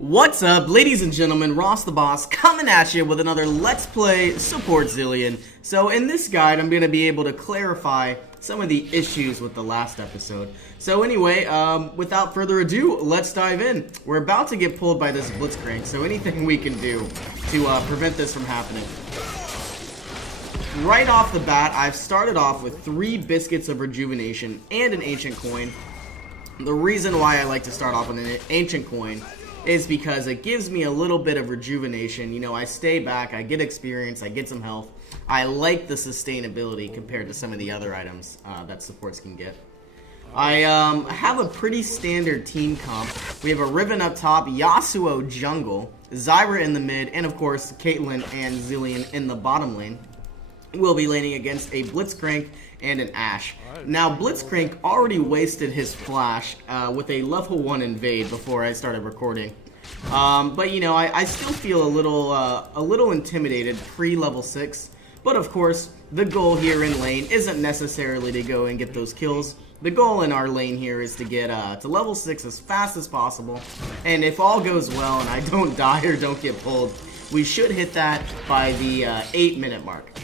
What's up, ladies and gentlemen? Ross the Boss coming at you with another Let's Play Support Zilean. So in this guide, I'm going to be able to clarify some of the issues with the last episode. So anyway, without further ado, let's dive in. We're about to get pulled by this Blitzcrank, so anything we can do to prevent this from happening. Right off the bat, I've started off with 3 Biscuits of Rejuvenation and an Ancient Coin. The reason why I like to start off with an Ancient Coin is because it gives me a little bit of rejuvenation. You know, I stay back, I get experience, I get some health. I like the sustainability compared to some of the other items that supports can get. I have a pretty standard team comp. We have a Riven up top, Yasuo jungle, Zyra in the mid, and of course Caitlyn and Zilean in the bottom lane. We'll be laning against a Blitzcrank and an Ashe. Now, Blitzcrank already wasted his flash with a level 1 invade before I started recording. But, you know, I still feel a little intimidated pre-level 6. But, of course, the goal here in lane isn't necessarily to go and get those kills. The goal in our lane here is to get to level 6 as fast as possible. And if all goes well and I don't die or don't get pulled, we should hit that by the 8-minute mark.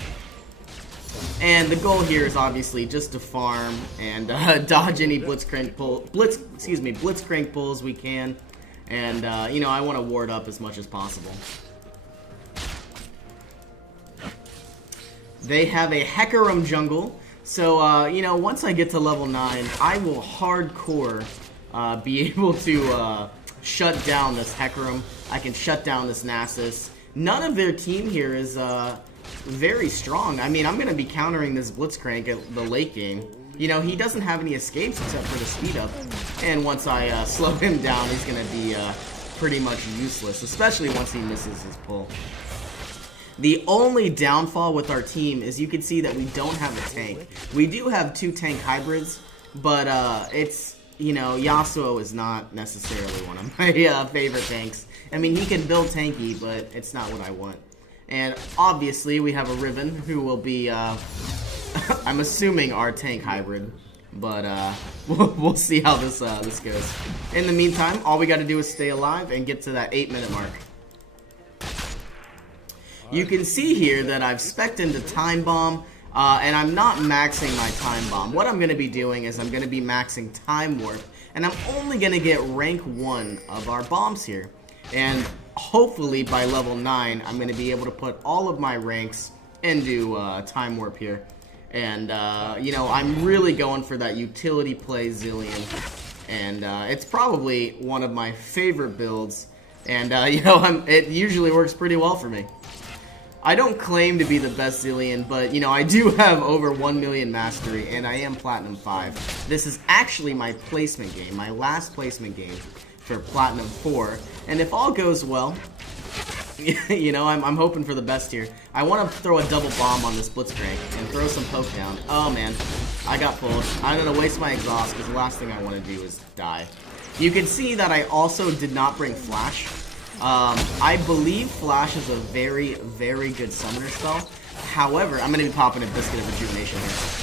And the goal here is obviously just to farm and dodge any Blitzcrank pulls we can. And you know, I want to ward up as much as possible. They have a Hecarim jungle, so you know, once I get to level 9, I will hardcore be able to shut down this Hecarim. I can shut down this Nasus. None of their team here is very strong. I mean, I'm going to be countering this Blitzcrank at the late game. You know, he doesn't have any escapes except for the speed up. And once I slow him down, he's going to be pretty much useless, especially once he misses his pull. The only downfall with our team is you can see that we don't have a tank. We do have 2 tank hybrids, but it's, you know, Yasuo is not necessarily one of my favorite tanks. I mean, he can build tanky, but it's not what I want. And obviously, we have a Riven who will be, I'm assuming, our tank hybrid. But we'll see how this goes. In the meantime, all we got to do is stay alive and get to that 8-minute mark. You can see here that I've spec'd into Time Bomb, and I'm not maxing my Time Bomb. What I'm going to be doing is I'm going to be maxing Time Warp, and I'm only going to get rank 1 of our bombs here. And hopefully by level 9, I'm going to be able to put all of my ranks into Time Warp here. And, you know, I'm really going for that utility play Zilean. And it's probably one of my favorite builds. And, you know, it usually works pretty well for me. I don't claim to be the best Zilean, but, you know, I do have over 1 million mastery, and I am Platinum 5. This is actually my placement game, my last placement game for Platinum 4. And if all goes well, you know, I'm hoping for the best here. I want to throw a double bomb on this Blitzcrank and throw some poke down. Oh man, I got pulled. I'm going to waste my exhaust because the last thing I want to do is die. You can see that I also did not bring Flash. I believe Flash is a very, very good summoner spell. However, I'm going to be popping a Biscuit of Rejuvenation here.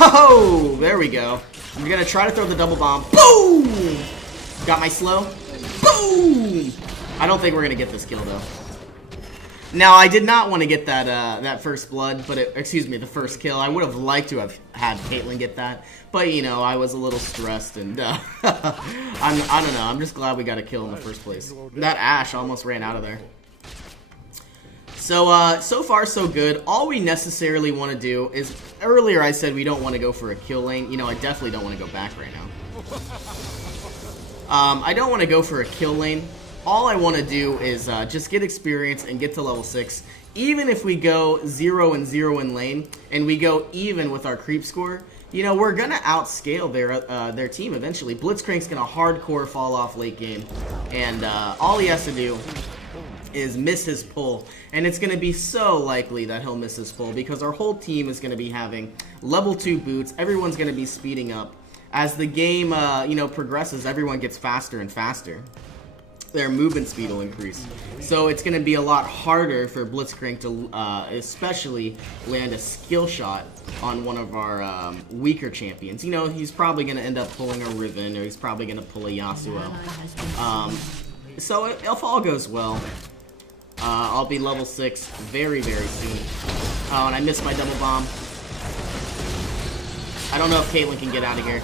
Oh, there we go. I'm going to try to throw the double bomb. Boom! Got my slow. Boom! I don't think we're going to get this kill, though. Now, I did not want to get that that first blood, but excuse me, the first kill. I would have liked to have had Caitlyn get that, but you know, I was a little stressed, and I don't know. I'm just glad we got a kill in the first place. That Ashe almost ran out of there. So so far so good. All we necessarily want to do is, earlier I said we don't want to go for a kill lane. You know, I definitely don't want to go back right now. I don't want to go for a kill lane. All I want to do is just get experience and get to level 6. Even if we go 0-0 in lane and we go even with our creep score, you know, we're going to outscale their team eventually. Blitzcrank's going to hardcore fall off late game. And all he has to do is miss his pull. And it's going to be so likely that he'll miss his pull because our whole team is going to be having level 2 boots. Everyone's going to be speeding up. As the game, you know, progresses, everyone gets faster and faster. their movement speed will increase. So it's going to be a lot harder for Blitzcrank to especially land a skill shot on one of our weaker champions. You know, he's probably going to end up pulling a Riven, or he's probably going to pull a Yasuo. So if all goes well, I'll be level 6 very, very soon. Oh, and I missed my double bomb. I don't know if Caitlyn can get out of here.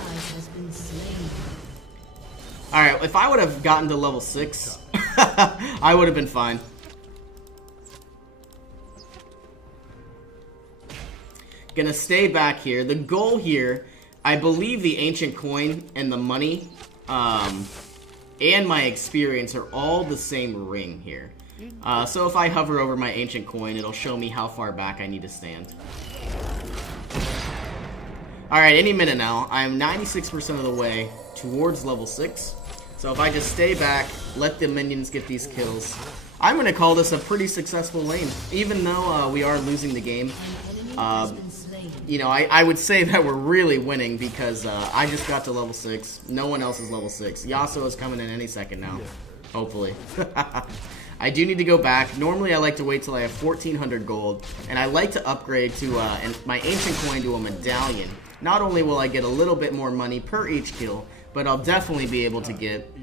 Alright, if I would have gotten to level 6, I would have been fine. Gonna stay back here. The goal here, I believe the ancient coin and the money, and my experience are all the same ring here. So if I hover over my ancient coin, it'll show me how far back I need to stand. Alright, any minute now. I'm 96% of the way towards level 6. So if I just stay back, let the minions get these kills, I'm going to call this a pretty successful lane. Even though we are losing the game, you know, I would say that we're really winning because I just got to level 6. No one else is level 6. Yasuo is coming in any second now, hopefully. I do need to go back. Normally I like to wait till I have 1400 gold, and I like to upgrade to my ancient coin to a medallion. Not only will I get a little bit more money per each kill, but I'll definitely be able to get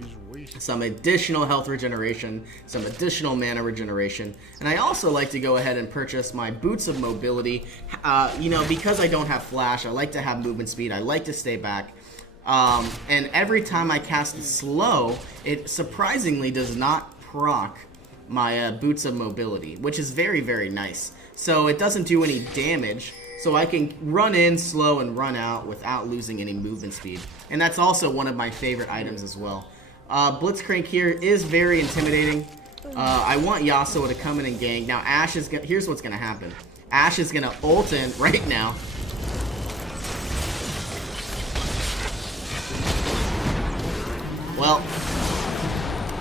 some additional health regeneration, some additional mana regeneration, and I also like to go ahead and purchase my boots of mobility. You know, because I don't have flash, I like to have movement speed, I like to stay back, and every time I cast slow, it surprisingly does not proc my boots of mobility, which is very, very nice. So it doesn't do any damage, so I can run in slow and run out without losing any movement speed. And that's also one of my favorite items as well. Blitzcrank here is very intimidating. I want Yasuo to come in and gank. Now Ashe is gonna, here's what's gonna happen. Ashe is gonna ult in right now. Well,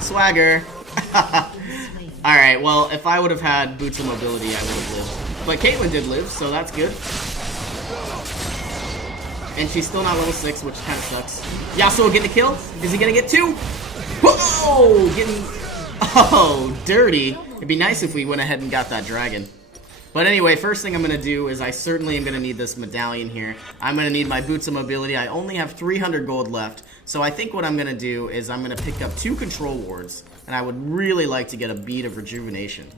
swagger. Alright, well, if I would have had boots of mobility, I would have lived. But Caitlyn did live, so that's good. And she's still not level 6, which kind of sucks. Yasuo getting a kill? Is he gonna get 2? Whoa! Getting... Oh, dirty. It'd be nice if we went ahead and got that dragon. But anyway, first thing I'm gonna do is I certainly am gonna need this medallion here. I'm gonna need my boots of mobility. I only have 300 gold left. So I think what I'm gonna do is I'm gonna pick up 2 control wards. And I would really like to get a bead of rejuvenation.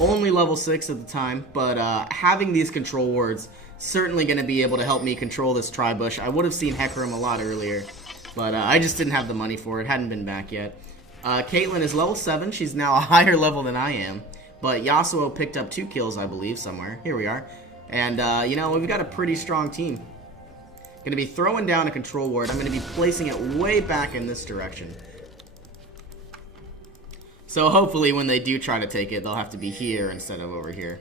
Only level 6 at the time, but having these control wards certainly going to be able to help me control this Tribush. I would have seen Hecarim a lot earlier, but I just didn't have the money for it. Hadn't been back yet. Caitlyn is level 7. She's now a higher level than I am, but Yasuo picked up 2 kills, I believe, somewhere. Here we are. And, you know, we've got a pretty strong team. Going to be throwing down a control ward. I'm going to be placing it way back in this direction. So hopefully when they do try to take it, they'll have to be here instead of over here.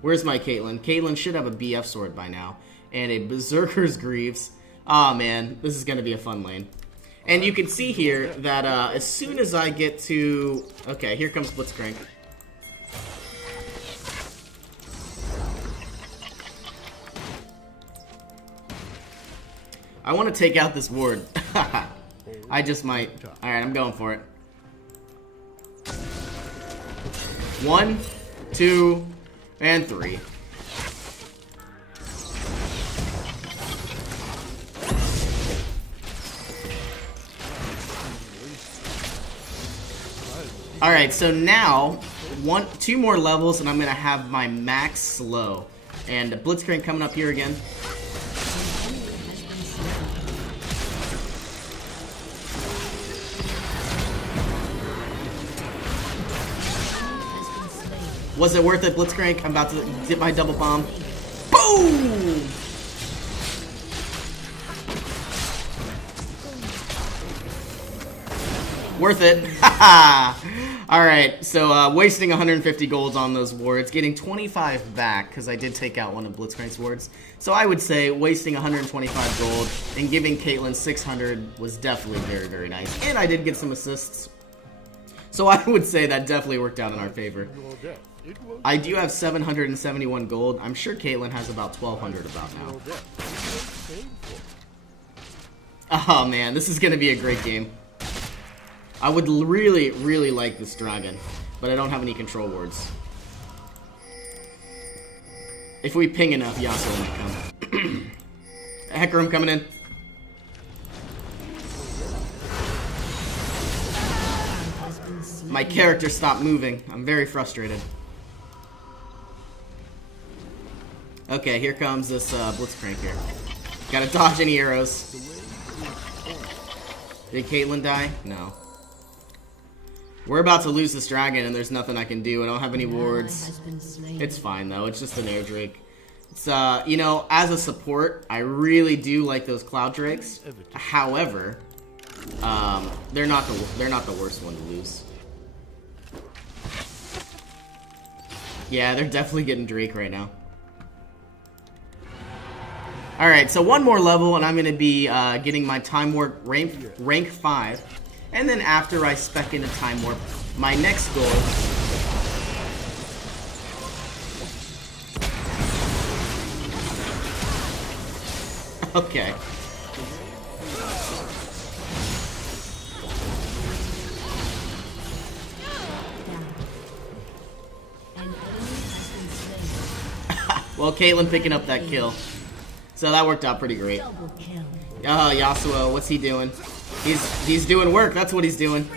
Where's my Caitlyn? Caitlyn should have a BF sword by now. And a Berserker's Greaves. Aw, man. This is going to be a fun lane. And you can see here that as soon as I get to... Okay, here comes Blitzcrank. I want to take out this ward. I just might. Alright, I'm going for it. 1, 2, and 3. Alright, so now, 2 more levels and I'm going to have my max slow. And Blitzcrank coming up here again. Was it worth it, Blitzcrank? I'm about to dip my double bomb. Boom! Worth it. Alright, so wasting 150 gold on those wards, getting 25 back, because I did take out one of Blitzcrank's wards. So I would say wasting 125 gold and giving Caitlyn 600 was definitely very, very nice. And I did get some assists. So I would say that definitely worked out in our favor. I do have 771 gold. I'm sure Caitlyn has about 1,200 about now. Oh man, this is going to be a great game. I would really, really like this dragon, but I don't have any control wards. If we ping enough, Yasuo might come. Hecarim coming in. My character stopped moving. I'm very frustrated. Okay, here comes this Blitzcrank here. Gotta dodge any arrows. Did Caitlyn die? No. We're about to lose this dragon and there's nothing I can do. I don't have any wards. It's fine though, it's just an air drake. It's, you know, as a support, I really do like those cloud drakes. However, they're not the worst one to lose. Yeah, they're definitely getting Drake right now. Alright, so one more level and I'm going to be getting my Time Warp rank 5. And then after I spec into Time Warp, my next goal... Okay. Well, Caitlyn picking up that kill. So that worked out pretty great. Oh, Yasuo, what's he doing? He's doing work, that's what he's doing.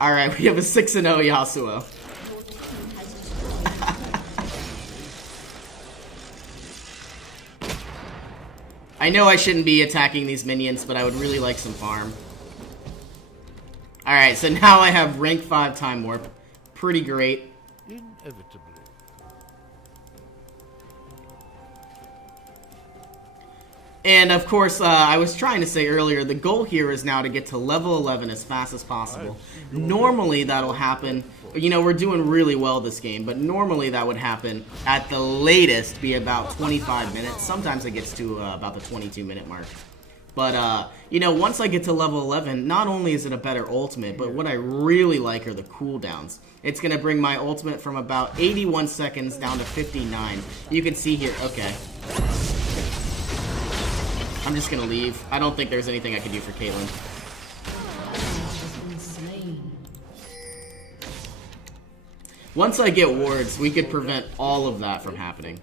Alright, we have a 6-0 Yasuo. I know I shouldn't be attacking these minions, but I would really like some farm. Alright, so now I have rank 5 Time Warp. Pretty great. Inevitably. And of course, I was trying to say earlier, the goal here is now to get to level 11 as fast as possible. Normally that'll happen, you know, we're doing really well this game, but normally that would happen at the latest be about 25 minutes. Sometimes it gets to about the 22-minute mark. But, you know, once I get to level 11, not only is it a better ultimate, but what I really like are the cooldowns. It's going to bring my ultimate from about 81 seconds down to 59. You can see here, okay. I'm just going to leave. I don't think there's anything I can do for Caitlyn. Once I get wards, we could prevent all of that from happening.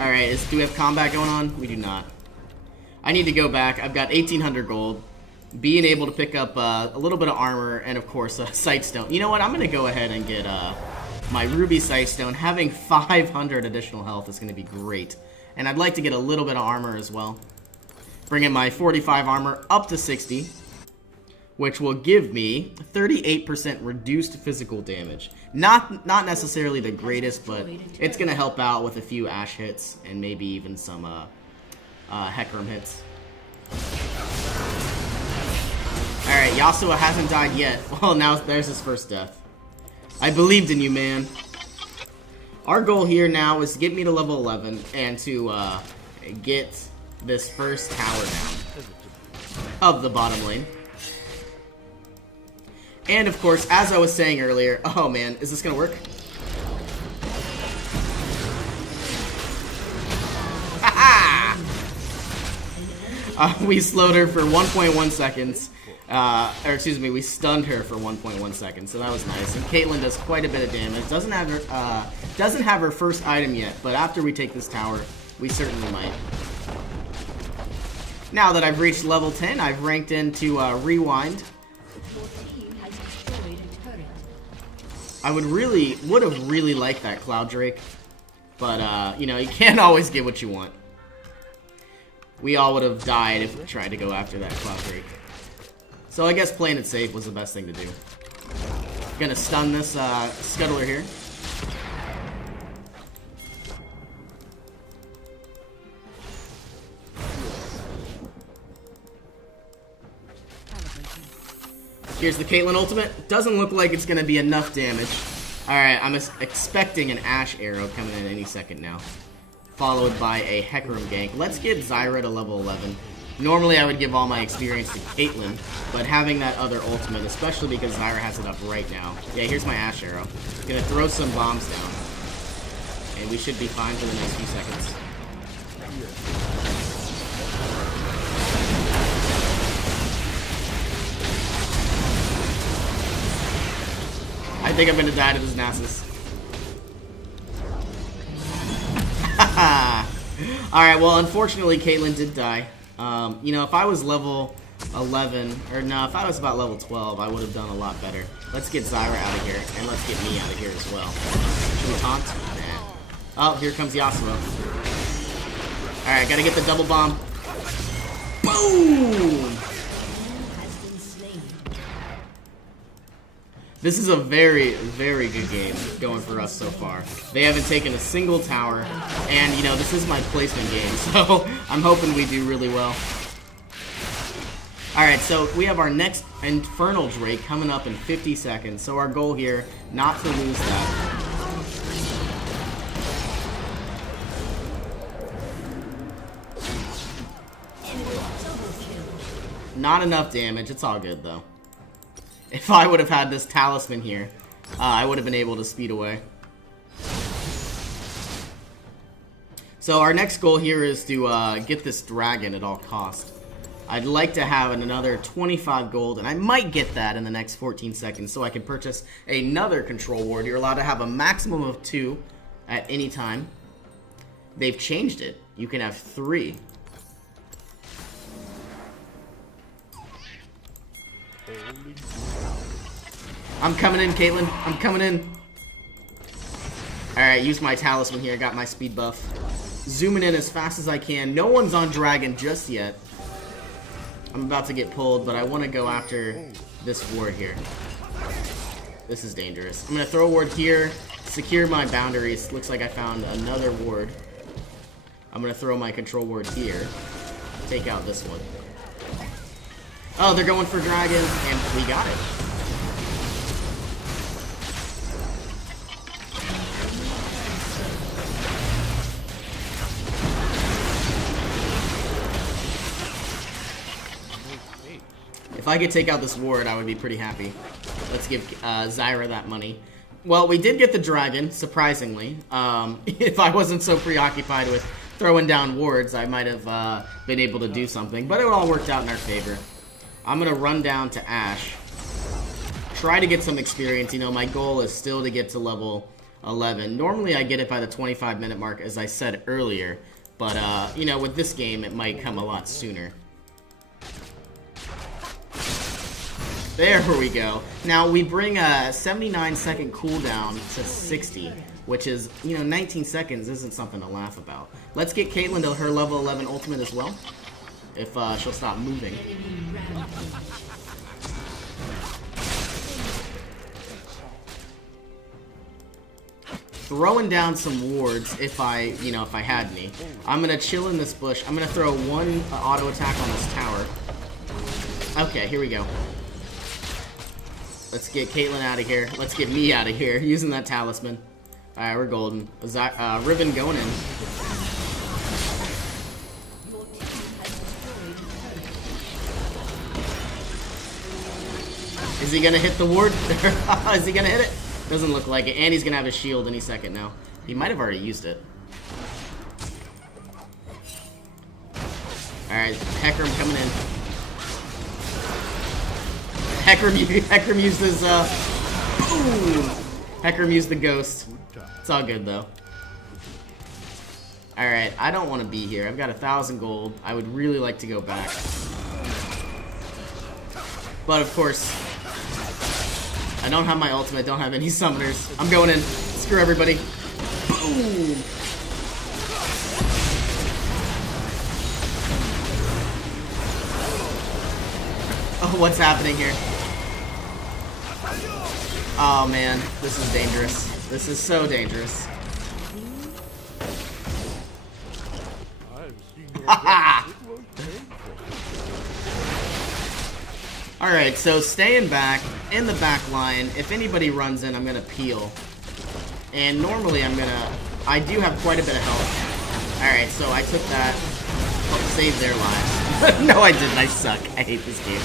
Alright, do we have combat going on? We do not. I need to go back. I've got 1800 gold. Being able to pick up a little bit of armor and, of course, a sightstone. You know what? I'm going to go ahead and get my ruby sightstone. Having 500 additional health is going to be great. And I'd like to get a little bit of armor as well. Bringing my 45 armor up to 60. Which will give me 38% reduced physical damage. Not necessarily the greatest, but it's going to help out with a few Ashe hits and maybe even some Hecarim hits. Alright, Yasuo hasn't died yet. Well, now there's his first death. I believed in you, man. Our goal here now is to get me to level 11 and to get this first tower down of the bottom lane. And of course, as I was saying earlier, oh man, is this gonna work? We slowed her for 1.1 seconds. Or excuse me, we stunned her for 1.1 seconds, so that was nice. And Caitlyn does quite a bit of damage. Doesn't have her first item yet, but after we take this tower, we certainly might. Now that I've reached level 10, I've ranked into Rewind. I would have really liked that Cloud Drake, but you know, you can't always get what you want. We all would have died if we tried to go after that Cloud Drake. So I guess playing it safe was the best thing to do. Gonna stun this scuttler here. Here's the Caitlyn ultimate. Doesn't look like it's gonna be enough damage. Alright, I'm expecting an Ashe arrow coming in any second now. Followed by a Hecarim gank. Let's get Zyra to level 11. Normally I would give all my experience to Caitlyn, but having that other ultimate, especially because Zyra has it up right now. Yeah, here's my Ash Arrow. Gonna throw some bombs down. And we should be fine for the next few seconds. I think I'm gonna die to this Nasus. Alright, well, unfortunately, Caitlyn did die. You know, if I was level 11, or no, if I was about level 12, I would have done a lot better. Let's get Zyra out of here, and let's get me out of here as well. Should we taunt? Nah. Oh, here comes Yasuo. Alright, gotta get the double bomb. Boom! This is a very, very good game going for us so far. They haven't taken a single tower, and, you know, this is my placement game, so I'm hoping we do really well. Alright, so we have our next Infernal Drake coming up in 50 seconds, so our goal here, not to lose that. Not enough damage, it's all good, though. If I would have had this talisman here, I would have been able to speed away. So our next goal here is to get this dragon at all costs. I'd like to have another 25 gold, and I might get that in the next 14 seconds, so I can purchase another control ward. You're allowed to have a maximum of 2 at any time. They've changed it. You can have 3. I'm coming in, Caitlyn. I'm coming in. Alright, use my talisman here. Got my speed buff. Zooming in as fast as I can. No one's on dragon just yet. I'm about to get pulled, but I want to go after this ward here. This is dangerous. I'm going to throw a ward here. Secure my boundaries. Looks like I found another ward. I'm going to throw my control ward here. Take out this one. Oh, they're going for dragon, and we got it. If I could take out this ward, I would be pretty happy. Let's give Zyra that money. Well, we did get the dragon, surprisingly. If I wasn't so preoccupied with throwing down wards, I might have been able to do something. But it all worked out in our favor. I'm going to run down to Ashe. Try to get some experience. You know, my goal is still to get to level 11. Normally, I get it by the 25-minute mark, as I said earlier. But, you know, with this game, it might come a lot sooner. There we go. Now, we bring a 79-second cooldown to 60, which is, you know, 19 seconds isn't something to laugh about. Let's get Caitlyn to her level 11 ultimate as well, if she'll stop moving. Throwing down some wards if I had any. I'm going to chill in this bush. I'm going to throw one auto attack on this tower. Okay, here we go. Let's get Caitlyn out of here. Let's get me out of here using that talisman. Alright, we're golden. Riven going in. Is he gonna hit the ward? Is he gonna hit it? Doesn't look like it. And he's gonna have a shield any second now. He might have already used it. Alright, Hecarim coming in. Hecarim used his, boom! Hecarim used the ghost. It's all good, though. Alright, I don't want to be here. I've got 1,000 gold. I would really like to go back. But, of course, I don't have my ultimate, don't have any summoners. I'm going in. Screw everybody. Boom! Oh, what's happening here? Oh man, this is dangerous. This is so dangerous. Alright, so staying back, in the back line, if anybody runs in, I'm gonna peel. And normally I do have quite a bit of health. Alright, so I took that, helped save their lives. No, I didn't. I suck. I hate this game.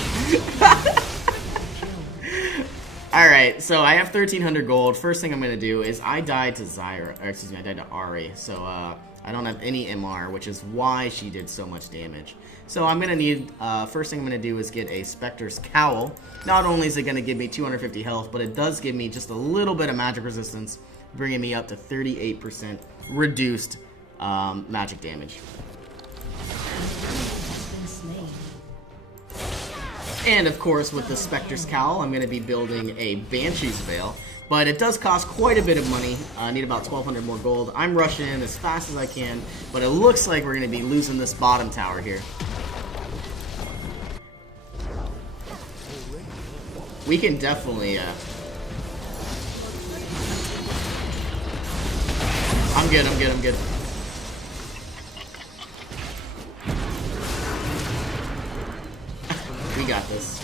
Alright, so I have 1,300 gold. First thing I'm going to do is I died to Zyra. Or excuse me, I died to Ari. So I don't have any MR, which is why she did so much damage. So I'm going to need, first thing I'm going to do is get a Spectre's Cowl. Not only is it going to give me 250 health, but it does give me just a little bit of magic resistance, bringing me up to 38% reduced magic damage. And of course, with the Spectre's Cowl, I'm going to be building a Banshee's Veil. But it does cost quite a bit of money. I need about 1,200 more gold. I'm rushing in as fast as I can, but it looks like we're going to be losing this bottom tower here. We can definitely... I'm good, I'm good, I'm good. We got this.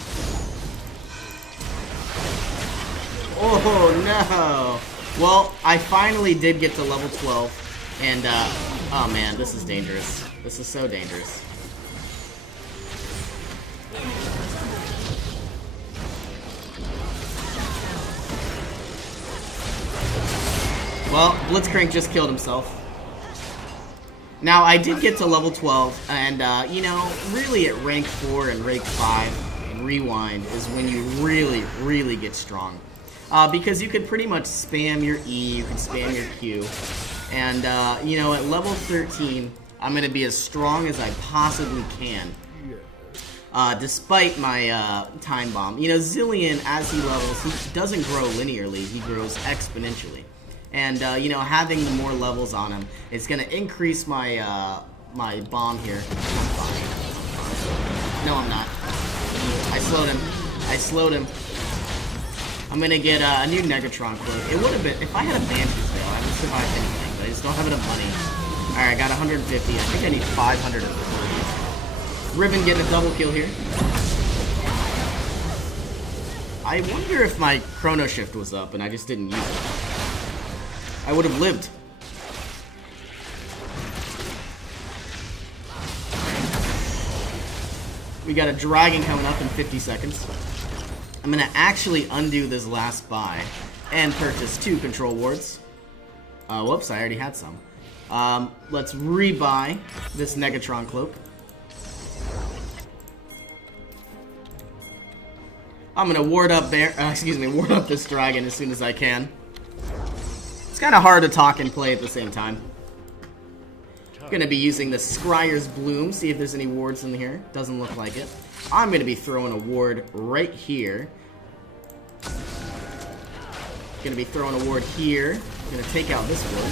Oh no! Well, I finally did get to level 12, and oh man, this is dangerous. This is so dangerous. Well, Blitzcrank just killed himself. Now, I did get to level 12, and, you know, really at rank 4 and rank 5 and Rewind is when you really, really get strong. Because you can pretty much spam your E, you can spam your Q, and, you know, at level 13, I'm going to be as strong as I possibly can. Despite my time bomb. You know, Zilean, as he levels, he doesn't grow linearly, he grows exponentially. And, you know, having more levels on him, it's going to increase my, my bomb here. No, I'm not. I slowed him. I slowed him. I'm going to get a new Negatron cloak. It would have been, if I had a Banshee's Veil, I would survive anything, but I just don't have enough money. Alright, I got 150. I think I need 540. Ribbon getting a double kill here. I wonder if my Chrono Shift was up and I just didn't use it. I would have lived. We got a dragon coming up in 50 seconds. I'm going to actually undo this last buy and purchase 2 control wards. Whoops, I already had some. Let's rebuy this Negatron cloak. I'm going to ward up ward up this dragon as soon as I can. It's kind of hard to talk and play at the same time. I'm going to be using the Scryer's Bloom, see if there's any wards in here. Doesn't look like it. I'm going to be throwing a ward right here. Going to be throwing a ward here. Going to take out this ward.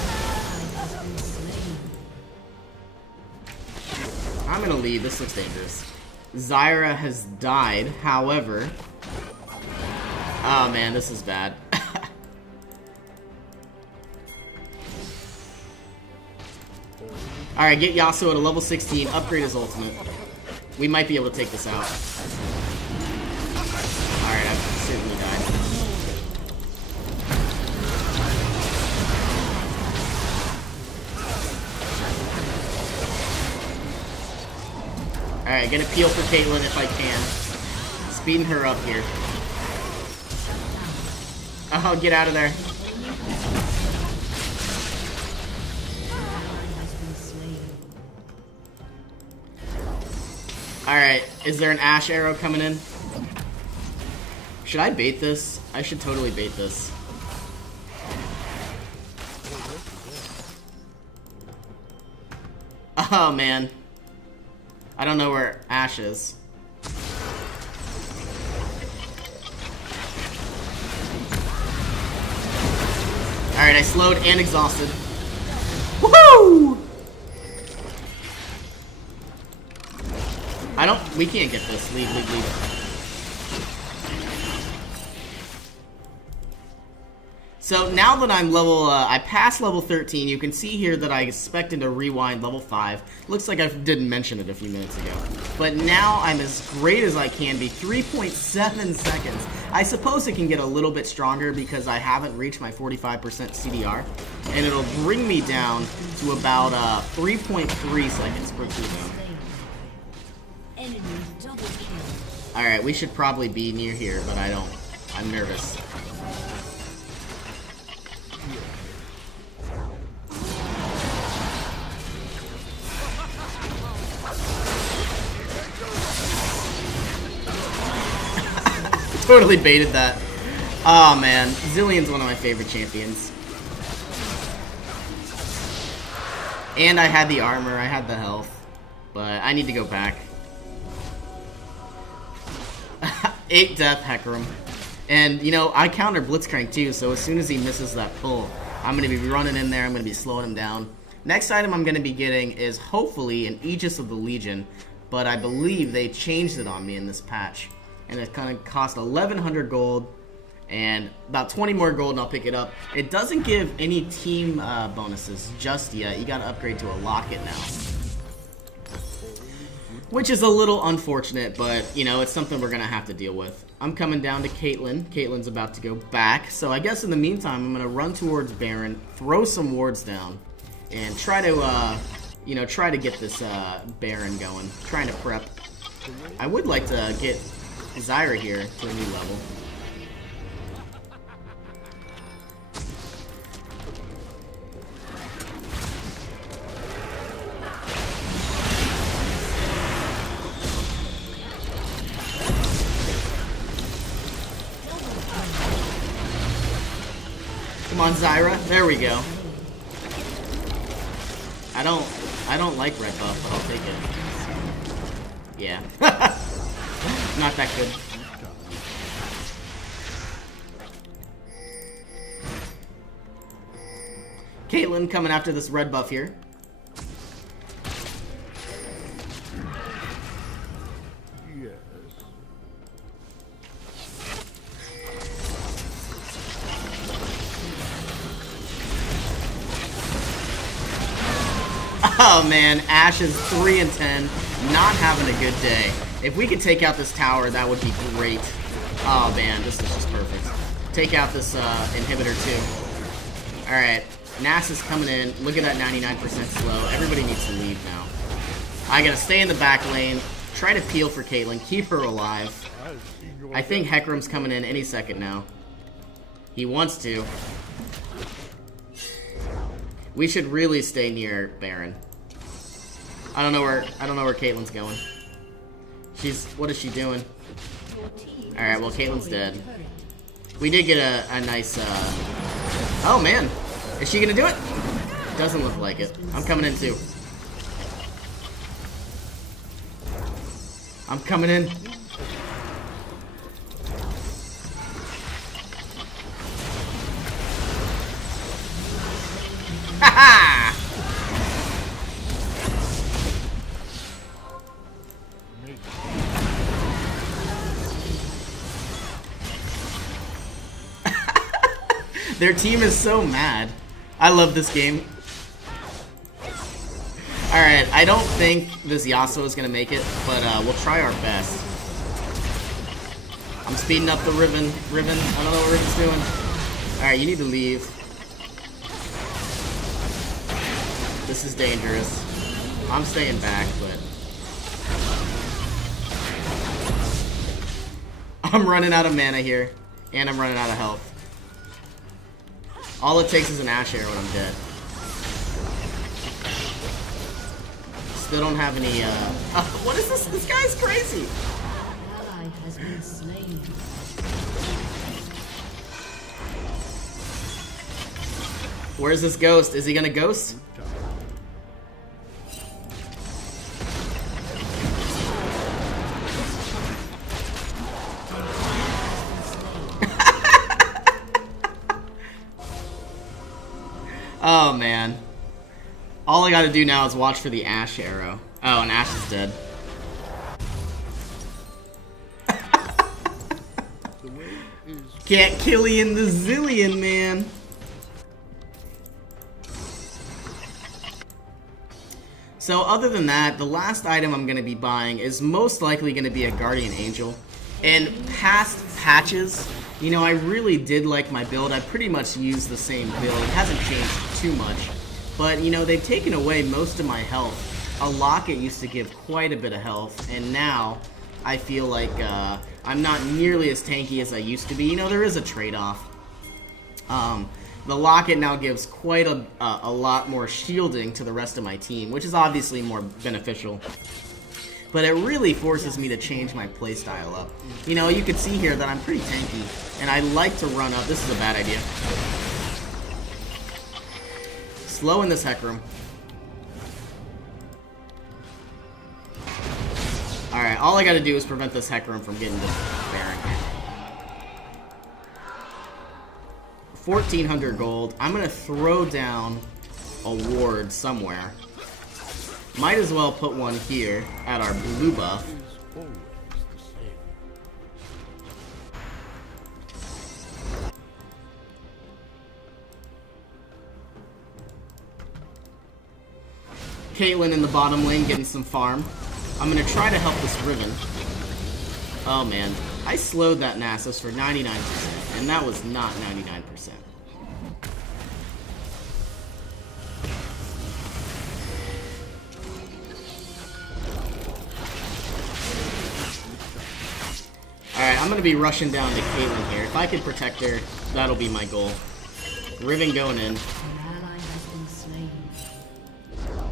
I'm going to leave. This looks dangerous. Zyra has died, however... Oh man, this is bad. Alright, get Yasuo to level 16, upgrade his ultimate. We might be able to take this out. Alright, I've certainly died. Alright, gonna peel for Caitlyn if I can. Speeding her up here. Oh, get out of there. Alright, is there an Ash arrow coming in? Should I bait this? I should totally bait this. Oh man. I don't know where Ash is. Alright, I slowed and exhausted. Woohoo! We can't get this. Leave. So now that I'm I passed level 13, you can see here that I expected to rewind level 5. Looks like I didn't mention it a few minutes ago. But now I'm as great as I can be, 3.7 seconds. I suppose it can get a little bit stronger because I haven't reached my 45% CDR. And it'll bring me down to about 3.3 seconds per cooldown. Alright, we should probably be near here, but I don't. I'm nervous. Totally baited that. Oh man, Zilean's one of my favorite champions. And I had the armor, I had the health. But I need to go back. 8 death, Hecarim. And, you know, I counter Blitzcrank too, so as soon as he misses that pull, I'm going to be running in there, I'm going to be slowing him down. Next item I'm going to be getting is hopefully an Aegis of the Legion, but I believe they changed it on me in this patch. And it's going to cost 1100 gold, and about 20 more gold and I'll pick it up. It doesn't give any team bonuses just yet. You got to upgrade to a locket now. Which is a little unfortunate, but, you know, it's something we're going to have to deal with. I'm coming down to Caitlyn. Caitlyn's about to go back. So I guess in the meantime, I'm going to run towards Baron, throw some wards down, and try to, you know, try to get this Baron going. Trying to prep. I would like to get Zyra here to a new level. Come on, Zyra. There we go. I don't like red buff, but I'll take it. Yeah. Not that good. Caitlyn coming after this red buff here. Oh man, Ashe is 3 and 10, not having a good day. If we could take out this tower, that would be great. Oh man, this is just perfect. Take out this inhibitor too. Alright, Nass is coming in. Look at that 99% slow. Everybody needs to leave now. I gotta stay in the back lane, try to peel for Caitlyn, keep her alive. I think Hecarim's coming in any second now. He wants to. We should really stay near Baron. I don't know where Caitlyn's going. What is she doing? Alright, well Caitlyn's dead. We did get a nice oh man. Is she gonna do it? Doesn't look like it. I'm coming in too. I'm coming in. Haha! Their team is so mad. I love this game. Alright, I don't think this Yasuo is going to make it, but we'll try our best. I'm speeding up the Riven. I don't know what Riven's doing. Alright, you need to leave. This is dangerous. I'm staying back, but... I'm running out of mana here, and I'm running out of health. All it takes is an Ashe arrow and I'm dead. Still don't have any, what is this? This guy's crazy! Ally has been slain. Where's this ghost? Is he gonna ghost? Oh man. All I gotta do now is watch for the Ashe arrow. Oh, and Ashe is dead. Can't Killian the Zilean, man. So other than that, the last item I'm gonna be buying is most likely gonna be a Guardian Angel. In past patches, you know, I really did like my build. I pretty much used the same build. It hasn't changed too much. But, you know, they've taken away most of my health. A Locket used to give quite a bit of health, and now I feel like I'm not nearly as tanky as I used to be. You know, there is a trade-off. The Locket now gives quite a lot more shielding to the rest of my team, which is obviously more beneficial. But it really forces me to change my playstyle up. You know, you can see here that I'm pretty tanky, and I like to run up. This is a bad idea. Slow in this Heck Room. Alright, all I gotta do is prevent this Heck Room from getting to Baron here. 1,400 gold. I'm gonna throw down a ward somewhere. Might as well put one here at our blue buff. Caitlyn in the bottom lane getting some farm. I'm gonna try to help this Riven. Oh man, I slowed that Nasus for 99%, and that was not 99%. Alright, I'm gonna be rushing down to Caitlyn here. If I can protect her, that'll be my goal. Riven going in. An ally has been slain.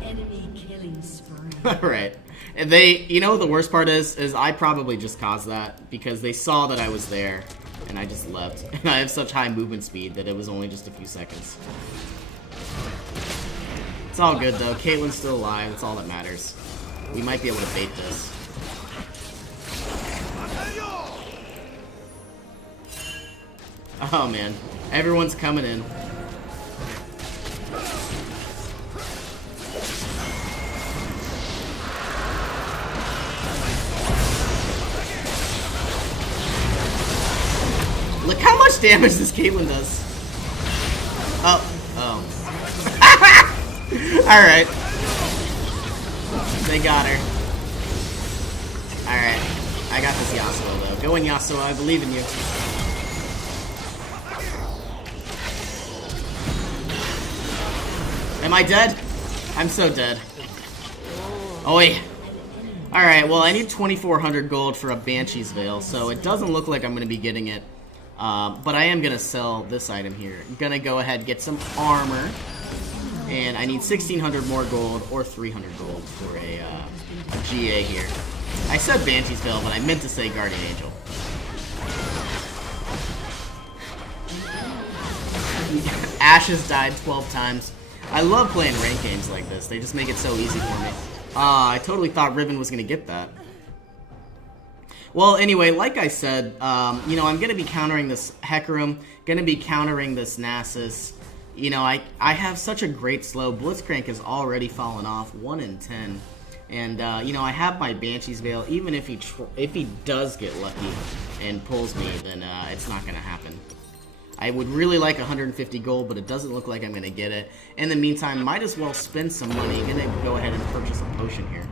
Enemy killing spree. Alright. And they, you know what the worst part is I probably just caused that because they saw that I was there and I just left. And I have such high movement speed that it was only just a few seconds. It's all good though. Caitlyn's still alive. That's all that matters. We might be able to bait this. Oh man. Everyone's coming in. Look how much damage this Caitlyn does. Oh. Alright. They got her. Alright. I got this Yasuo though. Go in, Yasuo. I believe in you. Am I dead? I'm so dead. Oh wait. Alright, well I need 2,400 gold for a Banshee's Veil, so it doesn't look like I'm going to be getting it. But I am going to sell this item here. I'm going to go ahead and get some armor. And I need 1,600 more gold or 300 gold for a GA here. I said Banshee's Veil, but I meant to say Guardian Angel. Ashes died 12 times. I love playing ranked games like this. They just make it so easy for me. I totally thought Riven was going to get that. Well, anyway, like I said, you know, I'm going to be countering this Hecarim, going to be countering this Nasus. You know, I have such a great slow. Blitzcrank has already fallen off, 1 in 10. And, you know, I have my Banshee's Veil. Even if he does get lucky and pulls me, then it's not going to happen. I would really like 150 gold, but it doesn't look like I'm going to get it. In the meantime, might as well spend some money. I'm going to go ahead and purchase a potion here.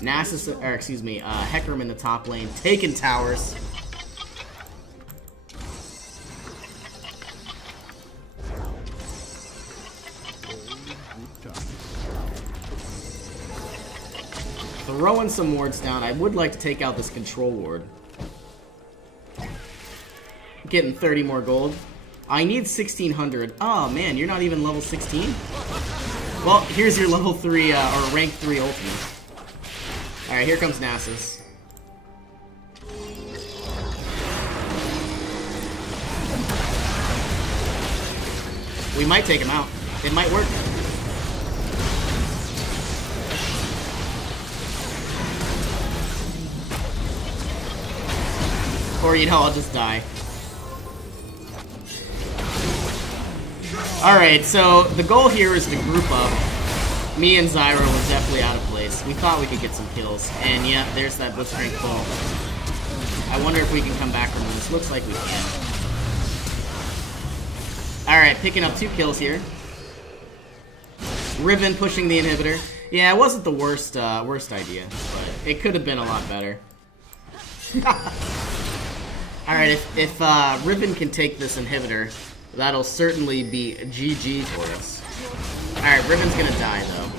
Nasus, or excuse me, Hecarim in the top lane, taking towers. Throwing some wards down. I would like to take out this control ward. Getting 30 more gold. I need 1,600. Oh man, you're not even level 16? Well, here's your level 3, or rank 3 ultimate. Alright, here comes Nasus. We might take him out. It might work. Or, you know, I'll just die. Alright, so the goal here is to group up. Me and Zyra was definitely out of place. We thought we could get some kills. And yeah, there's that Blitzcrank pull. I wonder if we can come back from this. Looks like we can. Alright, picking up 2 kills here. Riven pushing the inhibitor. Yeah, it wasn't the worst idea, but it could have been a lot better. Alright, if Riven can take this inhibitor, that'll certainly be GG for us. Alright, Riven's gonna die, though.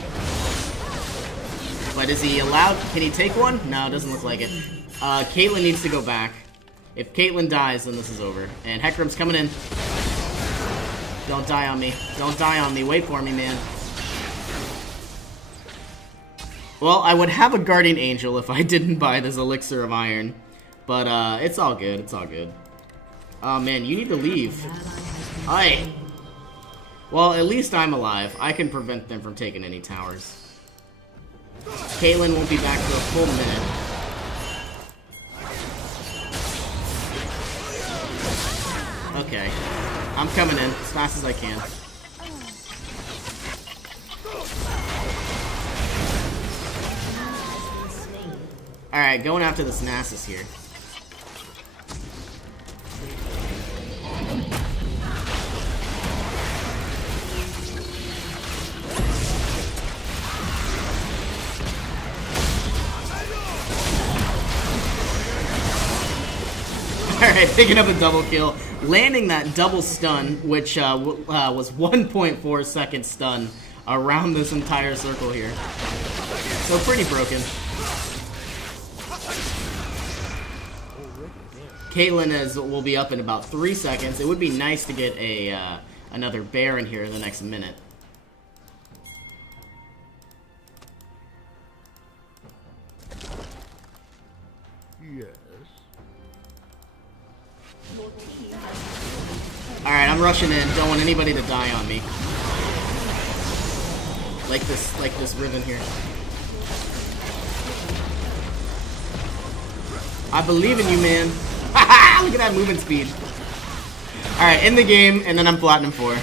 But is he allowed? Can he take one? No, it doesn't look like it. Caitlyn needs to go back. If Caitlyn dies, then this is over. And Hecarim's coming in. Don't die on me. Don't die on me. Wait for me, man. Well, I would have a Guardian Angel if I didn't buy this Elixir of Iron. But, it's all good. It's all good. Oh, man, you need to leave. Aye. Well, at least I'm alive. I can prevent them from taking any towers. Caitlyn won't be back for a full minute. Okay. I'm coming in as fast as I can. Alright, going after this Nasus here. Alright, picking up a double kill. Landing that double stun, which was 1.4 second stun around this entire circle here. So pretty broken. Caitlyn will be up in about 3 seconds. It would be nice to get a another bear in here in the next minute. Yes. Alright, I'm rushing in. Don't want anybody to die on me. Like this ribbon here. I believe in you, man. Haha! Look at that movement speed. Alright, in the game, and then I'm Platinum 4.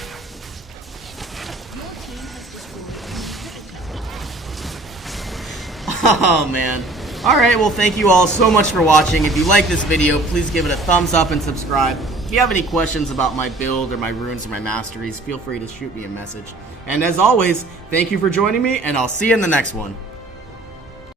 Oh, man. Alright, well, thank you all so much for watching. If you like this video, please give it a thumbs up and subscribe. If you have any questions about my build or my runes or my masteries, feel free to shoot me a message. And as always, thank you for joining me, and I'll see you in the next one.